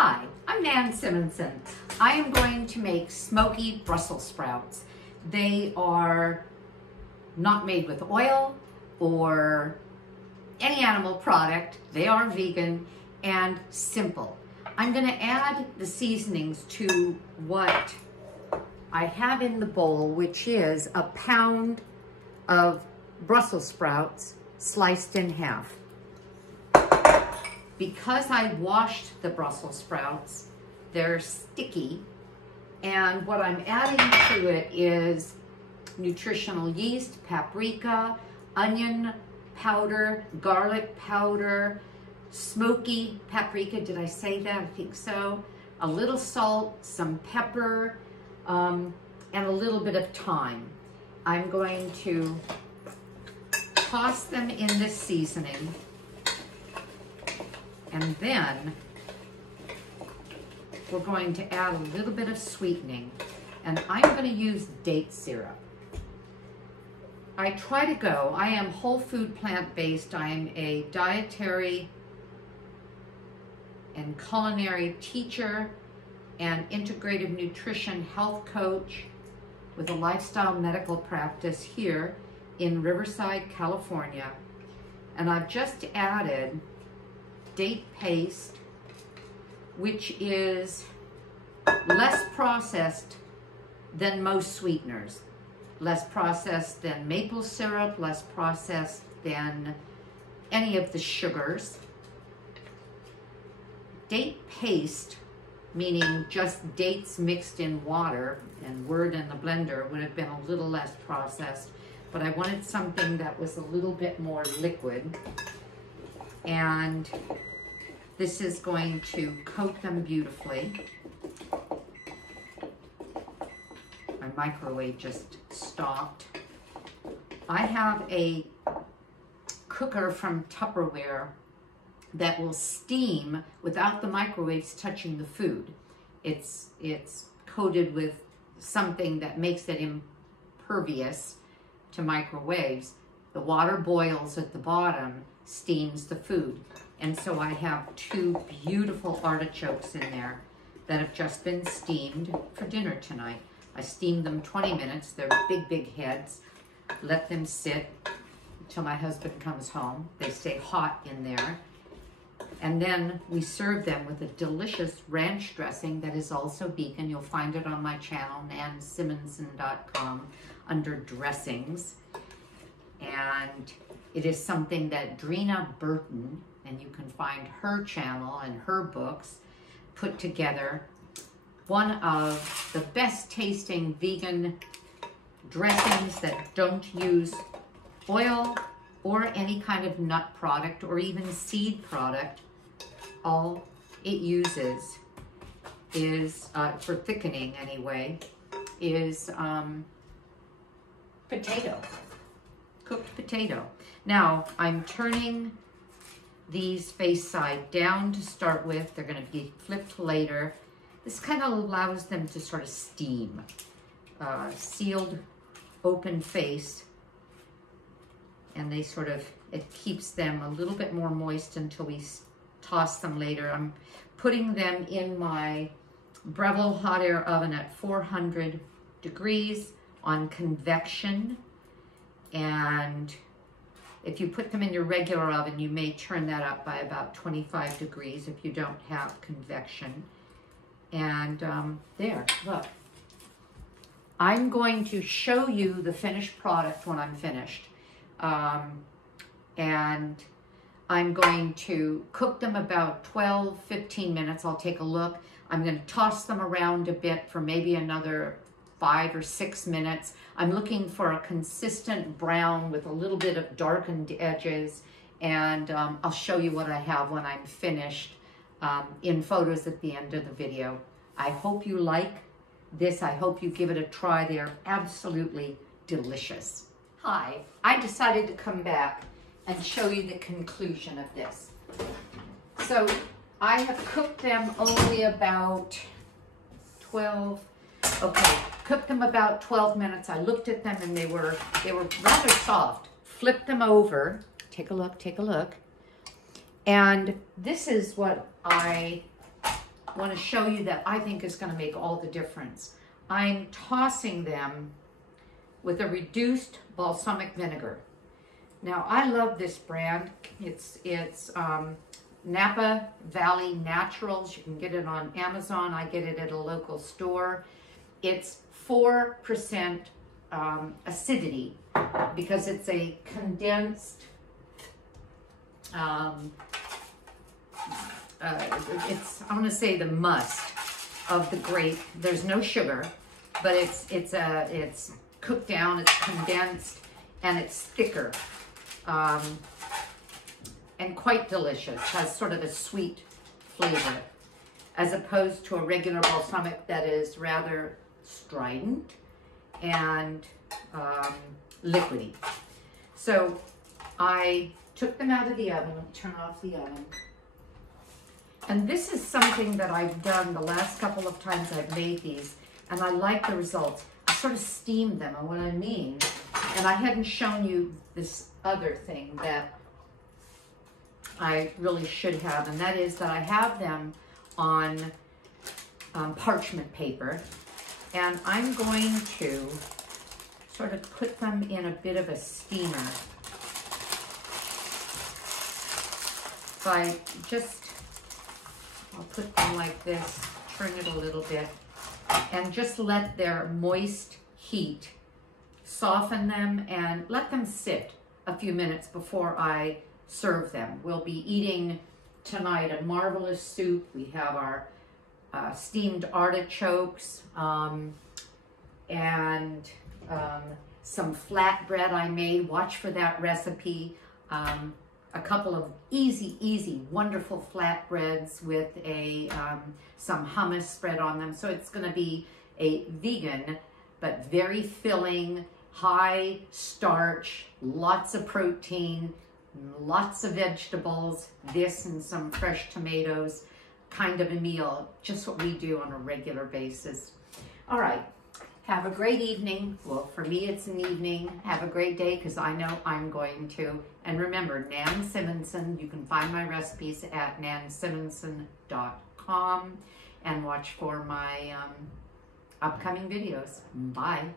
Hi, I'm Nan Simonson. I am going to make smoky Brussels sprouts. They are not made with oil or any animal product. They are vegan and simple. I'm going to add the seasonings to what I have in the bowl, which is a pound of Brussels sprouts sliced in half. Because I washed the Brussels sprouts, they're sticky, and what I'm adding to it is nutritional yeast, paprika, onion powder, garlic powder, smoky paprika, did I say that? I think so. A little salt, some pepper, and a little bit of thyme. I'm going to toss them in this seasoning. And then we're going to add a little bit of sweetening, and I'm going to use date syrup. I am whole food plant-based. I am a dietary and culinary teacher and integrative nutrition health coach with a lifestyle medical practice here in Riverside, California. And I've just added date paste, which is less processed than most sweeteners, less processed than maple syrup, less processed than any of the sugars. Date paste, meaning just dates mixed in water and whirled in the blender, would have been a little less processed, but I wanted something that was a little bit more liquid. And this is going to coat them beautifully. My microwave just stopped. I have a cooker from Tupperware that will steam without the microwaves touching the food. It's coated with something that makes it impervious to microwaves. The water boils at the bottom, steams the food. And so I have two beautiful artichokes in there that have just been steamed for dinner tonight. I steamed them 20 minutes. They're big, big heads. Let them sit until my husband comes home. They stay hot in there. And then we serve them with a delicious ranch dressing that is also vegan. You'll find it on my channel, nansimonson.com, under dressings. And it is something that Drina Burton, and you can find her channel and her books, put together. One of the best tasting vegan dressings that don't use oil or any kind of nut product or even seed product. All it uses is, for thickening anyway, is potato, cooked potato. Now I'm turning these face side down to start with. They're going to be flipped later. This kind of allows them to sort of steam. Sealed open face, and they sort of, it keeps them a little bit more moist until we toss them later. I'm putting them in my Breville hot air oven at 400 degrees on convection, and if you put them in your regular oven, you may turn that up by about 25 degrees if you don't have convection. And there, look. I'm going to show you the finished product when I'm finished. And I'm going to cook them about 12-15 minutes. I'll take a look. I'm going to toss them around a bit for maybe another 5 or 6 minutes. I'm looking for a consistent brown with a little bit of darkened edges, and I'll show you what I have when I'm finished in photos at the end of the video. I hope you like this. I hope you give it a try. They're absolutely delicious. Hi, I decided to come back and show you the conclusion of this. So I have cooked them only about 12, okay, cooked them about 12 minutes. I looked at them and they were rather soft. Flipped them over, take a look. And this is what I want to show you that I think is going to make all the difference. I'm tossing them with a reduced balsamic vinegar. Now, I love this brand. It's Napa Valley Naturals. You can get it on Amazon. I get it at a local store. It's 4% acidity because it's a condensed, it's, I want to say, the must of the grape. There's no sugar, but it's cooked down, it's condensed, and it's thicker, and quite delicious. Has sort of a sweet flavor, as opposed to a regular balsamic that is rather strident and liquidy. So I took them out of the oven. Let me turn off the oven. And this is something that I've done the last couple of times I've made these, and I like the results. I sort of steamed them, and what I mean, and I hadn't shown you this other thing that I really should have, and that is that I have them on parchment paper, and I'm going to sort of put them in a bit of a steamer by just, I'll put them like this, turn it a little bit, and just let their moist heat soften them and let them sit a few minutes before I serve them. We'll be eating tonight a marvelous soup. We have our steamed artichokes and some flatbread I made. Watch for that recipe. A couple of easy, wonderful flatbreads with some hummus spread on them. So it's going to be a vegan, but very filling, high starch, lots of protein, lots of vegetables, this and some fresh tomatoes, kind of a meal, just what we do on a regular basis. All right. Have a great evening. Well, for me, it's an evening. Have a great day, because I know I'm going to. And remember, Nan Simonson, you can find my recipes at nansimonson.com and watch for my upcoming videos. Bye.